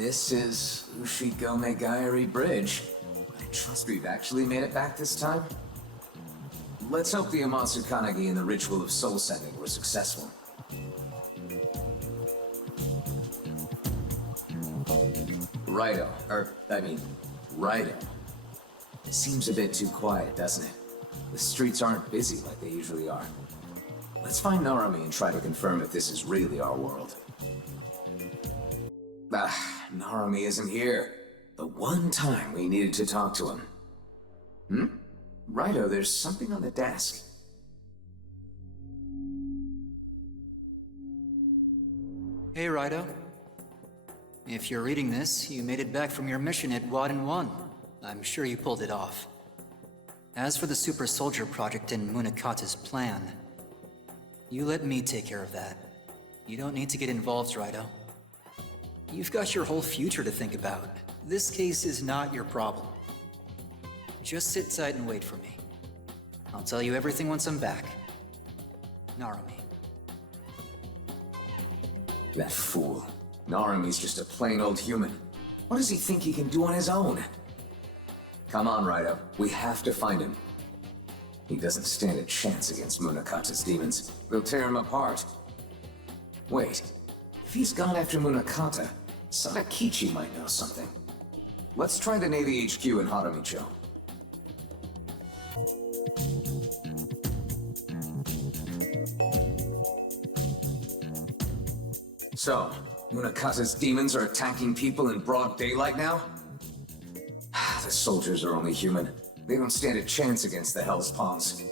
This is Ushigome-Gaeri Bridge. I trust we've actually made it back this time. Let's hope the Amatsukanagi and the ritual of soul sending were successful. Raido. It seems a bit too quiet, doesn't it? The streets aren't busy like they usually are. Let's find Narumi and try to confirm if this is really our world. Narumi isn't here. The one time we needed to talk to him. Raido, there's something on the desk. Hey, Raido. If you're reading this, you made it back from your mission at Wadden 1. I'm sure you pulled it off. As for the Super Soldier project and Munakata's plan, you let me take care of that. You don't need to get involved, Raido. You've got your whole future to think about. This case is not your problem. Just sit tight and wait for me. I'll tell you everything once I'm back. Narumi. That fool. Narumi's just a plain old human. What does he think he can do on his own? Come on, Raido. We have to find him. He doesn't stand a chance against Munakata's demons. They'll tear him apart. Wait. If he's gone after Munakata, Sadakichi might know something. Let's try the Navy HQ in Harumi-Cho. So, Munakata's demons are attacking people in broad daylight now? The soldiers are only human. They don't stand a chance against the Hell's Pawns.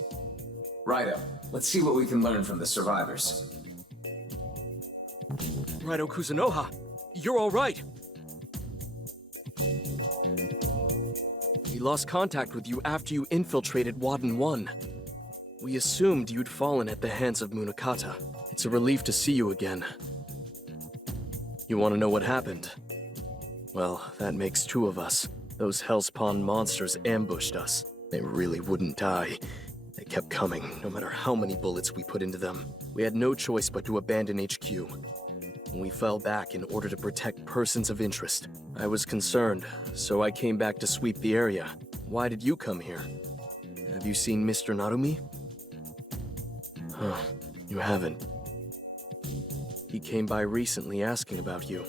Raido, let's see what we can learn from the survivors. RAIDOU KUZUNOHA, you're all right. We lost contact with you after you infiltrated Wadden 1. We assumed you'd fallen at the hands of Munakata. It's a relief to see you again. You want to know what happened? Well, that makes two of us. Those Hellspawn monsters ambushed us. They really wouldn't die. They kept coming, no matter how many bullets we put into them. We had no choice but to abandon HQ. We fell back in order to protect persons of interest. I was concerned, so I came back to sweep the area. Why did you come here? Have you seen Mr. Narumi? Huh, you haven't. He came by recently asking about you.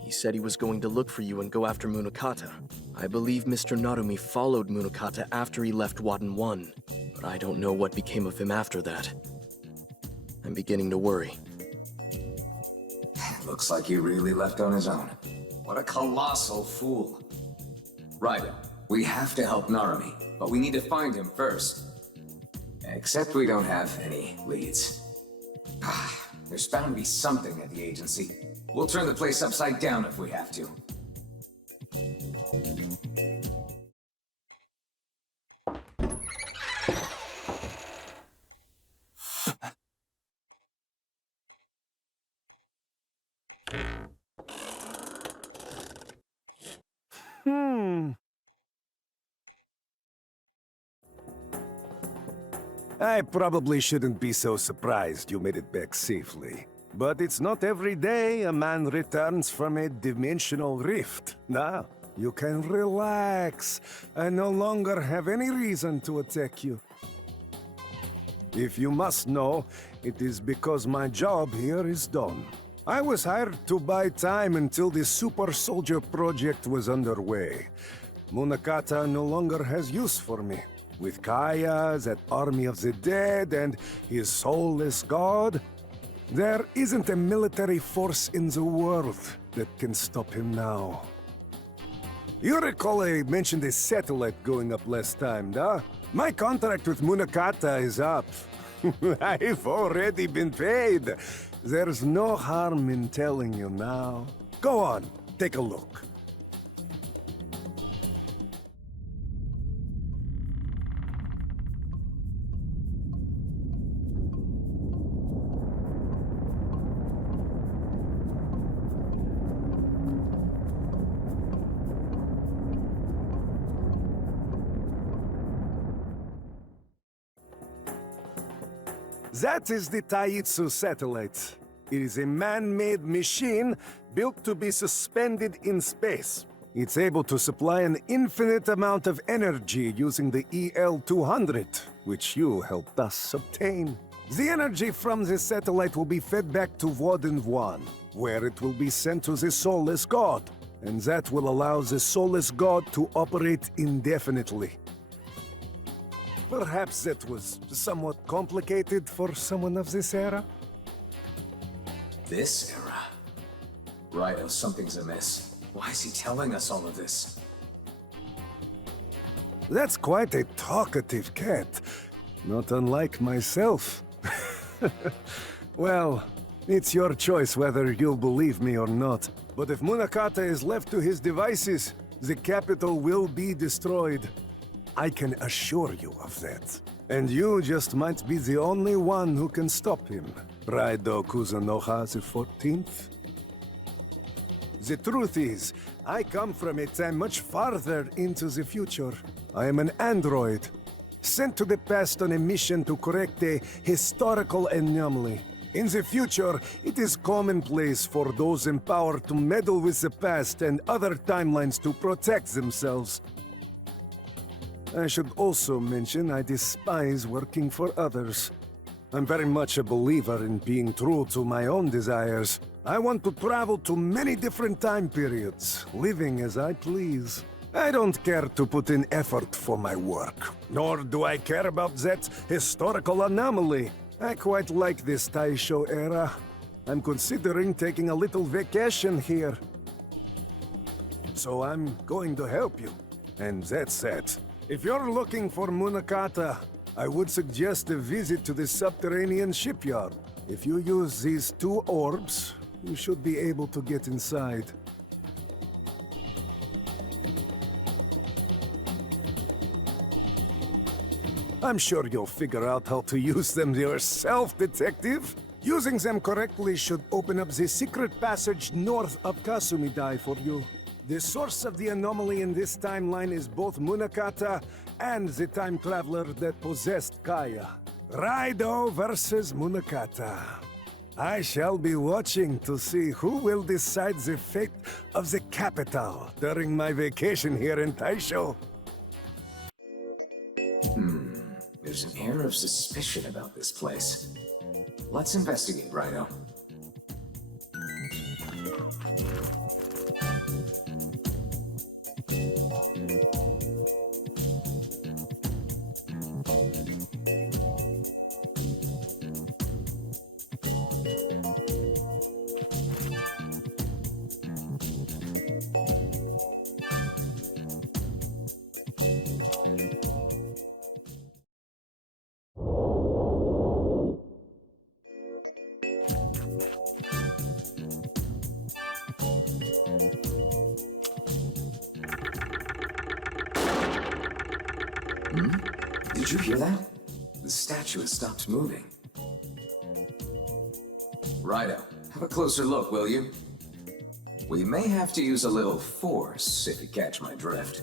He said he was going to look for you and go after Munakata. I believe Mr. Narumi followed Munakata after he left Wadden 1, but I don't know what became of him after that. I'm beginning to worry. Looks like he really left on his own. What a colossal fool. Raido, we have to help Narumi, but we need to find him first. Except we don't have any leads. There's bound to be something at the agency. We'll turn the place upside down if we have to. I probably shouldn't be so surprised you made it back safely. But it's not every day a man returns from a dimensional rift. Now, you can relax. I no longer have any reason to attack you. If you must know, it is because my job here is done. I was hired to buy time until the Super Soldier project was underway. Munakata no longer has use for me. With Kaya's at Army of the Dead and his soulless god, there isn't a military force in the world that can stop him now. You recall I mentioned a satellite going up last time, huh? My contract with Munakata is up. I've already been paid. There's no harm in telling you now. Go on, take a look. That is the Taitsu satellite. It is a man-made machine built to be suspended in space. It's able to supply an infinite amount of energy using the EL-200, which you helped us obtain. The energy from the satellite will be fed back to Warden 1, where it will be sent to the Soulless God, and that will allow the Soulless God to operate indefinitely. Perhaps that was somewhat complicated for someone of this era? This era? Raido, something's amiss. Why is he telling us all of this? That's quite a talkative cat. Not unlike myself. Well, it's your choice whether you'll believe me or not. But if Munakata is left to his devices, the capital will be destroyed. I can assure you of that. And you just might be the only one who can stop him. RAIDOU KUZUNOHA the 14th? The truth is, I come from a time much farther into the future. I am an android, sent to the past on a mission to correct a historical anomaly. In the future, it is commonplace for those in power to meddle with the past and other timelines to protect themselves. I should also mention I despise working for others. I'm very much a believer in being true to my own desires. I want to travel to many different time periods, living as I please. I don't care to put in effort for my work, nor do I care about that historical anomaly. I quite like this Taisho era. I'm considering taking a little vacation here. So I'm going to help you. And that's it. If you're looking for Munakata, I would suggest a visit to the subterranean shipyard. If you use these 2 orbs, you should be able to get inside. I'm sure you'll figure out how to use them yourself, Detective. Using them correctly should open up the secret passage north of Kasumi Dai for you. The source of the anomaly in this timeline is both Munakata and the time traveler that possessed Kaya. RAIDOU versus Munakata. I shall be watching to see who will decide the fate of the capital during my vacation here in Taisho. There's an air of suspicion about this place. Let's investigate, Raido. Did you hear that? The statue has stopped moving. Raido, have a closer look, will you? We may have to use a little force, if you catch my drift.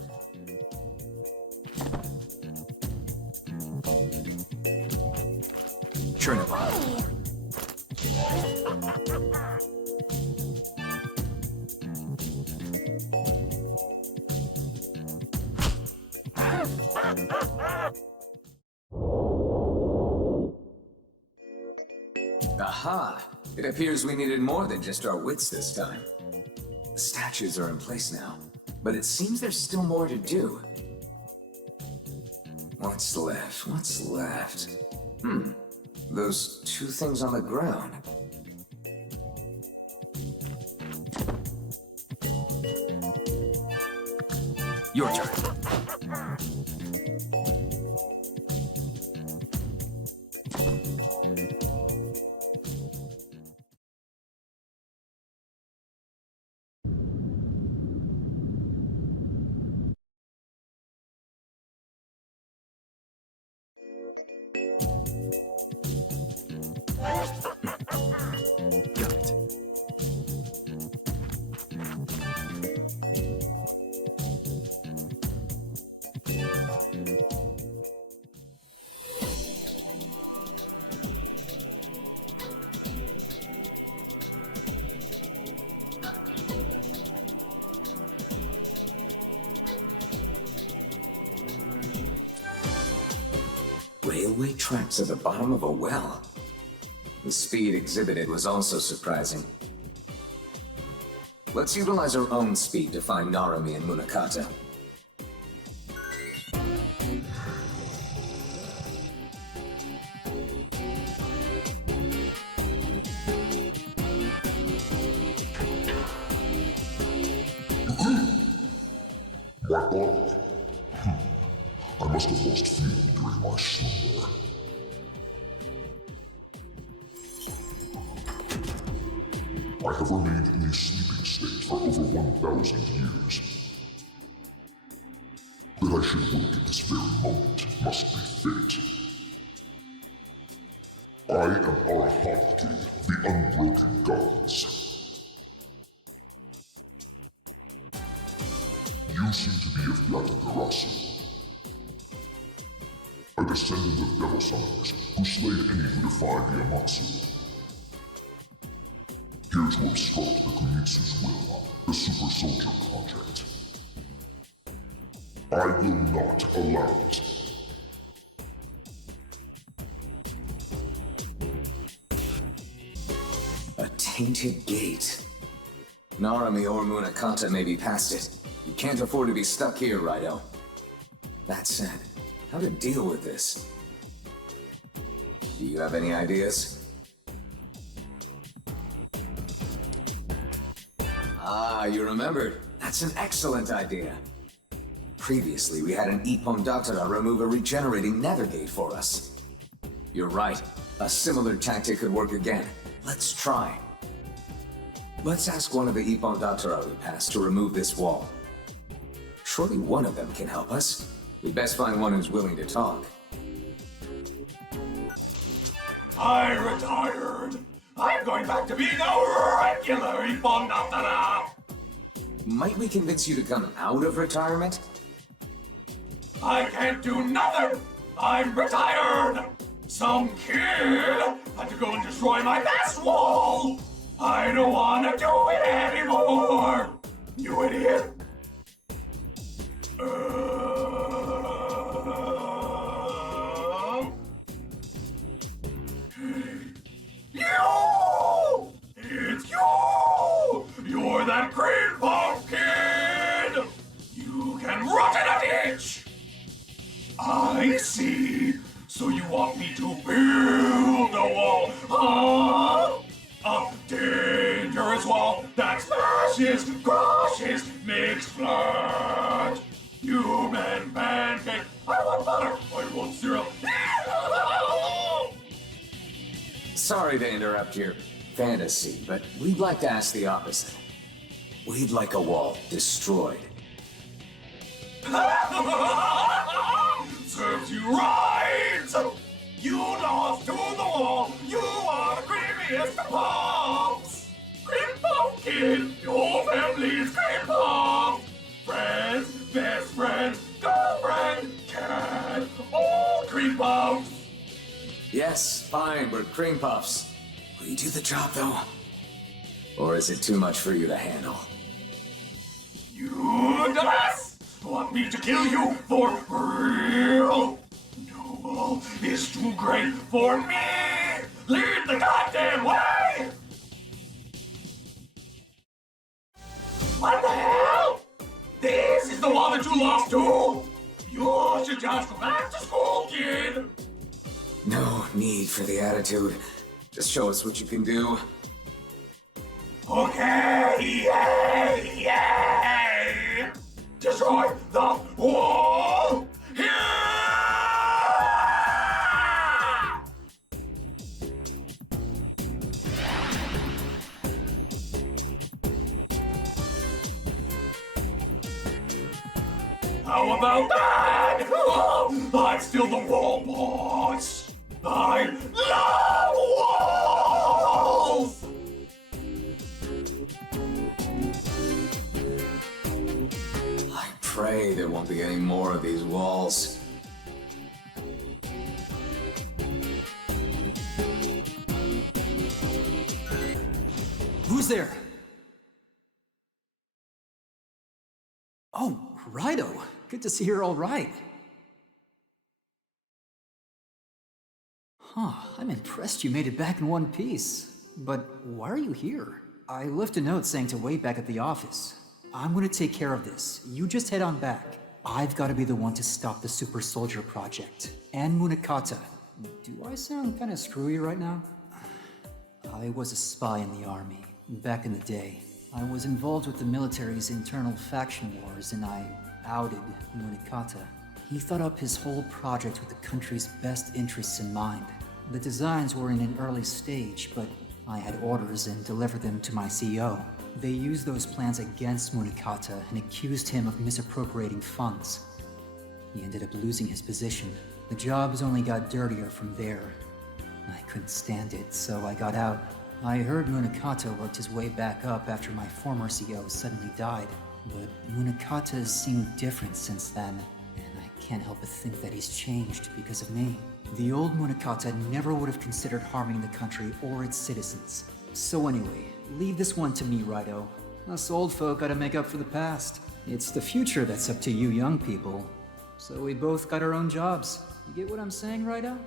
Turn it on. Aha! It appears we needed more than just our wits this time. The statues are in place now, but it seems there's still more to do. What's left? What's left? Those 2 things on the ground. Your turn. Got it. railway tracks at the bottom of a well. The speed exhibited was also surprising. Let's utilize our own speed to find Narumi and Munakata. My body. I must have lost feeling during my slumber. I have remained in a sleeping state for over 1,000 years. That I should wake at this very moment must be fate. I am Arahaki, the unbroken gods. You seem to be of Yatagarasu, a descendant of devil summoners who slayed any who defied the Amatsu. Here to obstruct the Kunitsu's will, the Super Soldier Project. I will not allow it. A tainted gate. Narumi or Munakata may be past it. You can't afford to be stuck here, Raido. That said, how to deal with this? Do you have any ideas? Ah, you remembered. That's an excellent idea. Previously, we had an Ippon Datara remove a regenerating nether gate for us. You're right. A similar tactic could work again. Let's try. Let's ask one of the Ippon Datara we passed to remove this wall. Surely one of them can help us. We'd best find one who's willing to talk. I retired. I'm going back to being a regular Ippon Datara. Might we convince you to come out of retirement? I can't do nothing. I'm retired. Some kid had to go and destroy my best wall. I don't want to do it anymore. You idiot. You! It's you! You're that green pumpkin! You can rot in a ditch! I see. So you want me to build a wall, huh? A dangerous wall that smashes, crushes, makes flat. Human pancake. I want butter. I want syrup. Sorry to interrupt your fantasy, but we'd like to ask the opposite. We'd like a wall destroyed. Serves you right! You lost to the wall! You are the creamiest of pups! Cream pumpkin! Your family is cream puff! Friends, best friends, girlfriend, cat, all cream puffs! Yes, fine, we're cream puffs. Will you do the job, though? Or is it too much for you to handle? You dumbass! Want me to kill you for real? No, is too great for me! Lead the goddamn way! What the hell? This is the one that you lost to? You should just go back to school, kid! No need for the attitude. Just show us what you can do. Okay, yay! Destroy the wall! Yeah! How about that? I'm still the wall boss. I love walls! I pray there won't be any more of these walls. Who's there? Oh, Raido. Good to see you're all right. I'm impressed you made it back in one piece. But why are you here? I left a note saying to wait back at the office. I'm gonna take care of this. You just head on back. I've gotta be the one to stop the Super Soldier Project. And Munakata. Do I sound kinda screwy right now? I was a spy in the army, back in the day. I was involved with the military's internal faction wars and I outed Munakata. He thought up his whole project with the country's best interests in mind. The designs were in an early stage, but I had orders and delivered them to my CEO. They used those plans against Munakata and accused him of misappropriating funds. He ended up losing his position. The jobs only got dirtier from there. I couldn't stand it, so I got out. I heard Munakata worked his way back up after my former CEO suddenly died. But Munakata seemed different since then, and I can't help but think that he's changed because of me. The old Munakata never would have considered harming the country or its citizens. So anyway, leave this one to me, Raido. Us old folk gotta make up for the past. It's the future that's up to you young people. So we both got our own jobs. You get what I'm saying, Raido?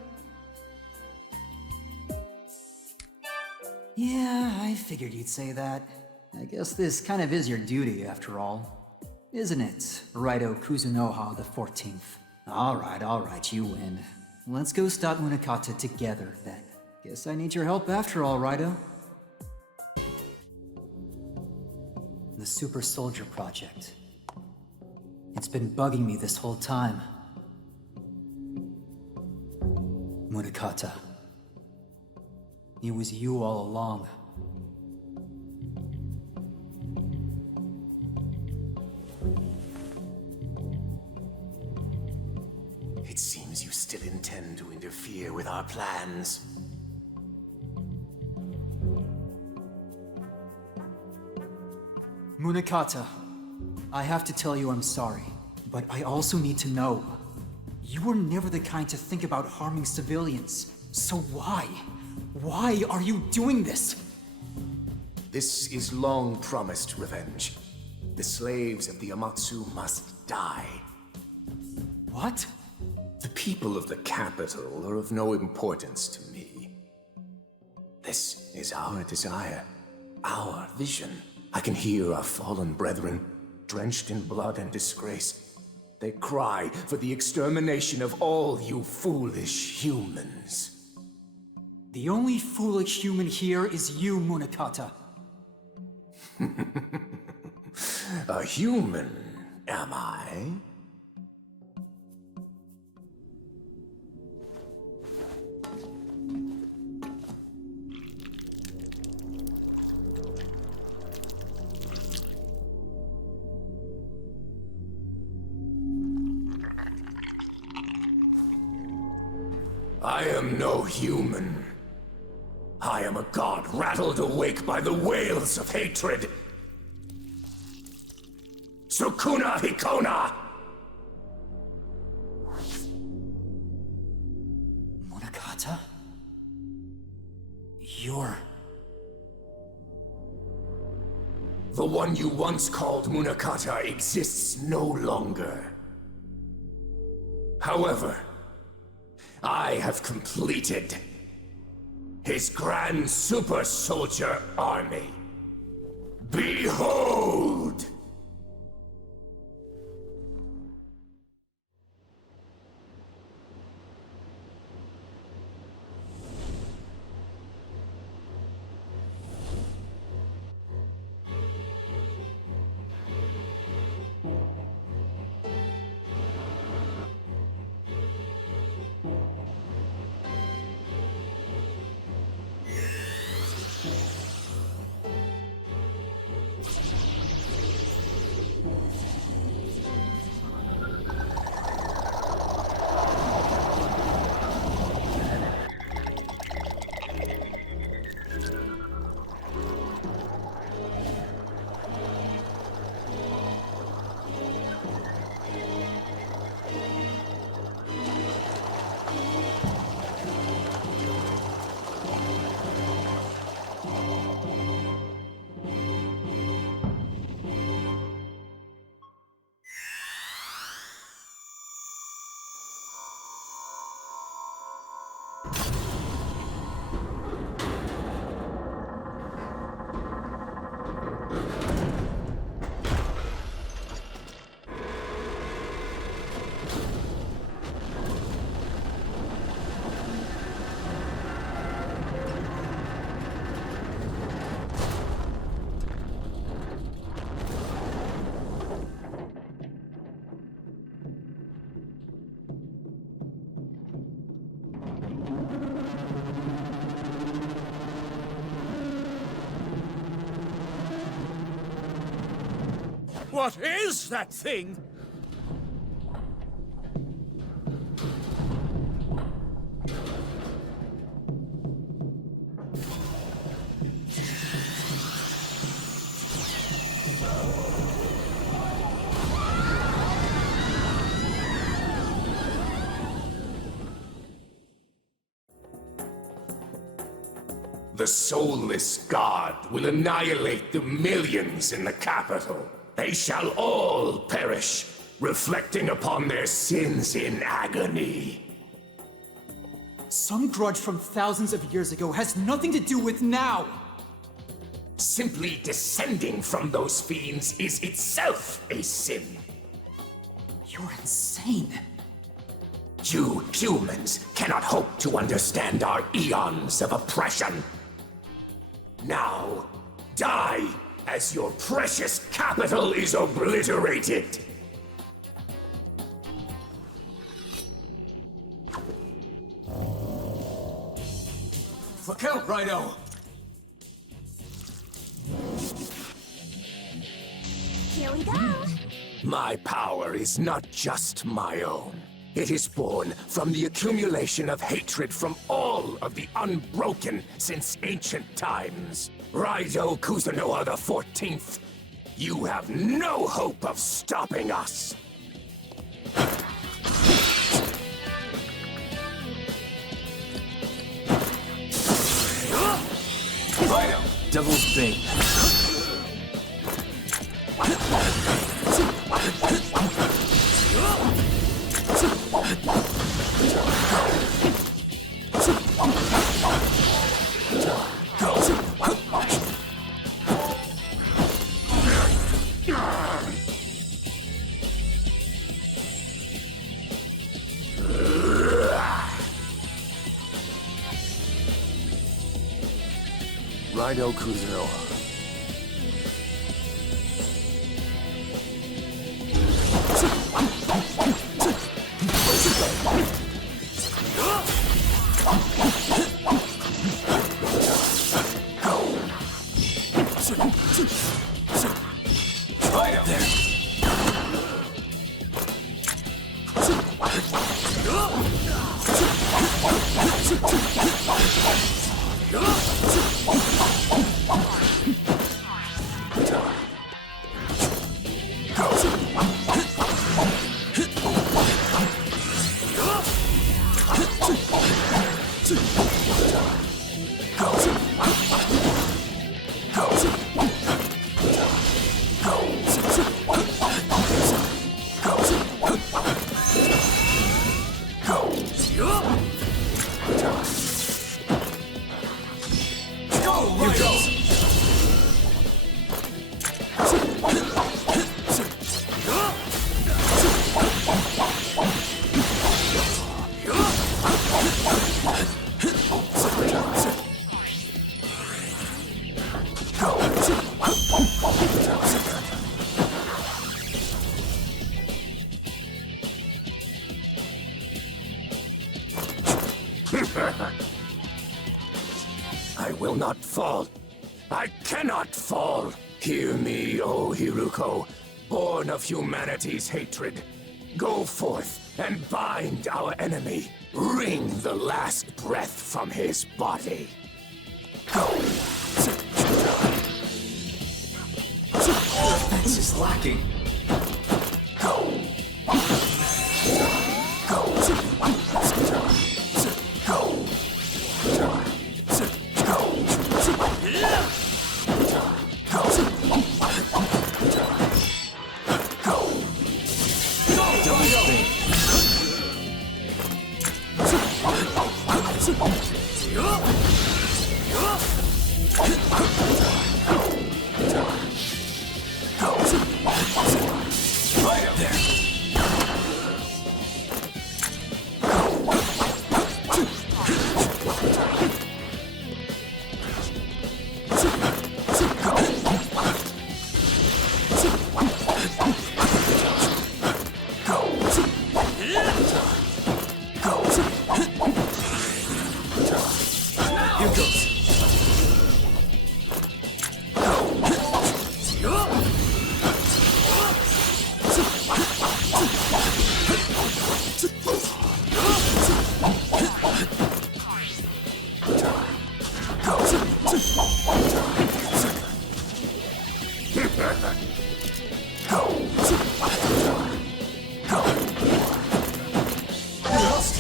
Yeah, I figured you'd say that. I guess this kind of is your duty, after all. Isn't it, Raido Kuzunoha the 14th? Alright, you win. Let's go stop Munakata together, then. Guess I need your help after all, Raido. The Super Soldier Project. It's been bugging me this whole time. Munakata. It was you all along. It seems you still intend to interfere with our plans. Munakata, I have to tell you I'm sorry, but I also need to know. You were never the kind to think about harming civilians, so why? Why are you doing this? This is long-promised revenge. The slaves of the Amatsu must die. What? The people of the capital are of no importance to me. This is our desire, our vision. I can hear our fallen brethren, drenched in blood and disgrace. They cry for the extermination of all you foolish humans. The only foolish human here is you, Munakata. A human, am I? I am no human. I am a god rattled awake by the wails of hatred. Sukuna-Hikona! Munakata? You're... The one you once called Munakata exists no longer. However, I have completed his grand super soldier army. Behold! What is that thing? The soulless god will annihilate the millions in the capital. They shall all perish, reflecting upon their sins in agony. Some grudge from thousands of years ago has nothing to do with now! Simply descending from those fiends is itself a sin. You're insane. You humans cannot hope to understand our eons of oppression. Now, die as your precious capital is obliterated. Look out, Raido! Here we go. My power is not just my own. It is born from the accumulation of hatred from all of the Unbroken since ancient times. RAIDOU KUZUNOHA the 14th, you have no hope of stopping us. Raido! Devil's Bane. RAIDOU KUZUNOHA. I will not fall. I cannot fall. Hear me, O Hiruko, born of humanity's hatred. Go forth and bind our enemy. Wring the last breath from his body. Go. This is lacking. Go. Go. Go. Go.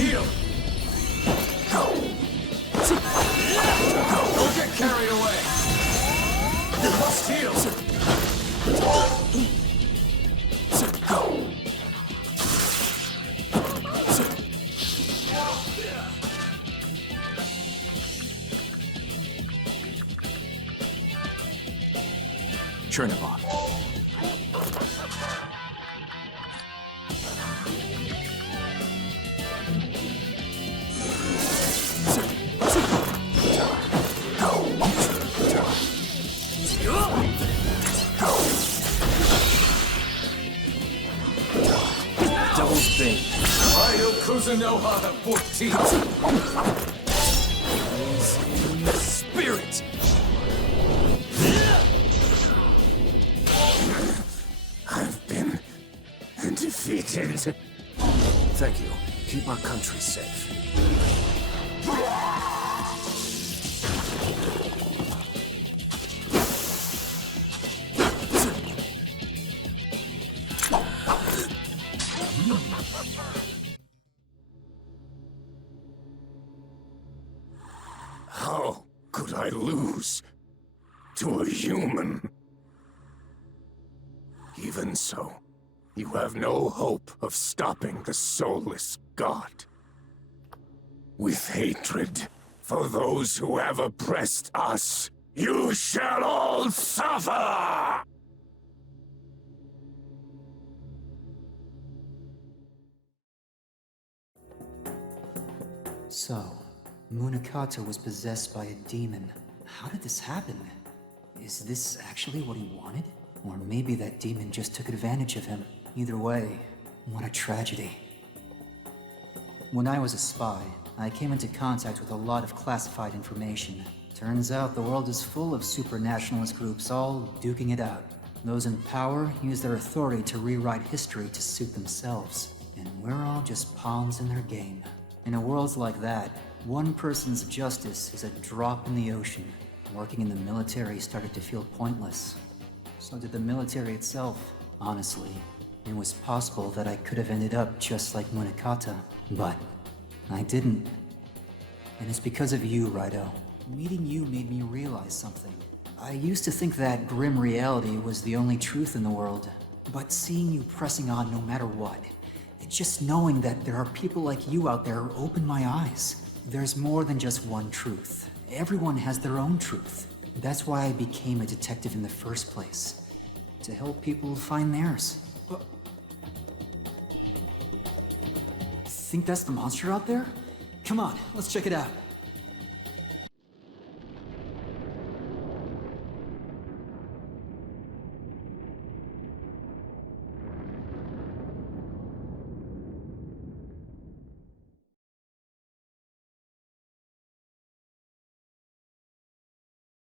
heal! Don't get carried away! You must heal! Chernobog. Devil's Bane. RAIDOU KUZUNOHA 14! Spirit! I've been defeated. Thank you. Keep our country safe. How could I lose to a human? Even so, you have no hope of stopping the soulless god. With hatred for those who have oppressed us, you shall all suffer! So, Munakata was possessed by a demon. How did this happen? Is this actually what he wanted? Or maybe that demon just took advantage of him. Either way, what a tragedy. When I was a spy, I came into contact with a lot of classified information. Turns out the world is full of super-nationalist groups all duking it out. Those in power use their authority to rewrite history to suit themselves. And we're all just pawns in their game. In a world like that, one person's justice is a drop in the ocean. Working in the military started to feel pointless. So did the military itself. Honestly, it was possible that I could have ended up just like Munakata, but I didn't. And it's because of you, Raido. Meeting you made me realize something. I used to think that grim reality was the only truth in the world, but seeing you pressing on no matter what, just knowing that there are people like you out there opened my eyes. There's more than just one truth. Everyone has their own truth. That's why I became a detective in the first place. To help people find theirs. Think that's the monster out there? Come on, let's check it out.